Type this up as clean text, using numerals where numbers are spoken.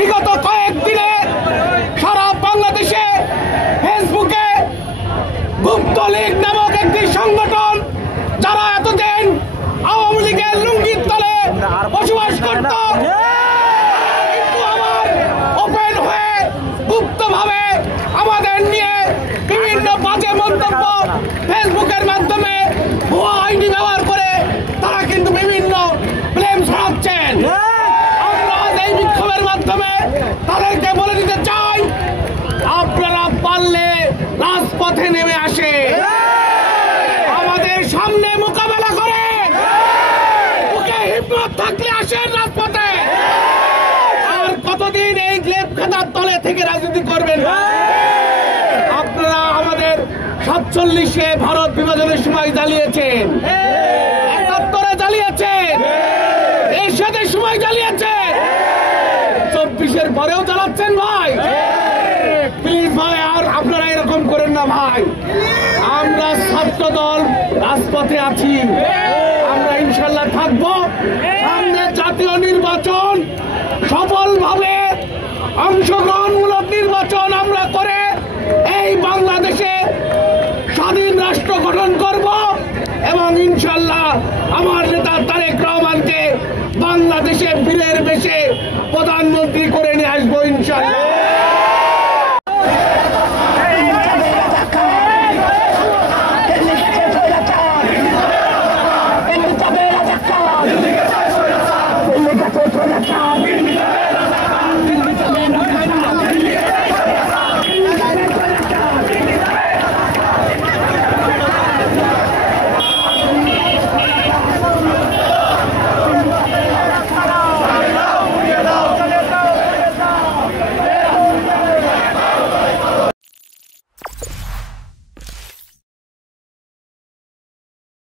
বিগত কয়েকদিনে সারা বাংলাদেশে ফেসবুকে গুপ্ত লীগ নামক একটি সংগঠন, যারা এতদিন আওয়ামী লীগের লুঙ্গির তলে বসবাস করত, কিন্তু আবার ওপেন হয়ে গুপ্তভাবে আমাদের নিয়ে বিভিন্ন বাজে মন্তব্য ফেসবুকের মাধ্যমে ভুয়া আইডি ব্যবহার করে তারা কিন্তু বিভিন্ন ব্লেম ছড়াচ্ছেন। আমরা এই বিক্ষোভের মাধ্যমে তাদেরকে বলে দিতে চাই, আপনারা পারলে রাজপথে নেমে আসে, আমাদের সামনে মোকাবেলা করে, ওকে হিম্মত থাকলে আসেন রাজপথে। আর কতদিন এই গ্লেপ খাতার তলে থেকে রাজনীতি করবেন? আপনারা আমাদের 47-এ ভারত বিভাজনের সময় জ্বালিয়েছেন, 71-এ জ্বালিয়েছেন, এরশাদের সময় জ্বালিয়েছেন, 24-এর পরেও জ্বালাচ্ছেন ভাই। প্লিজ ভাই, আর আপনারা এরকম করেন না ভাই। আমরা ছাত্র দল রাজপথে আছি, আমরা ইনশাল্লাহ থাকবো। সামনে জাতীয় নির্বাচন, সফলভাবে অংশগ্রহণমূলক নির্বাচন আমরা করে এই বাংলাদেশে স্বাধীন রাষ্ট্র গঠন করব এবং ইনশাল্লাহ আমার নেতা তারেক রহমানকে বাংলাদেশে বীরের বেশে প্রধানমন্ত্রী করে নিয়ে আসবো ইনশাল্লাহ।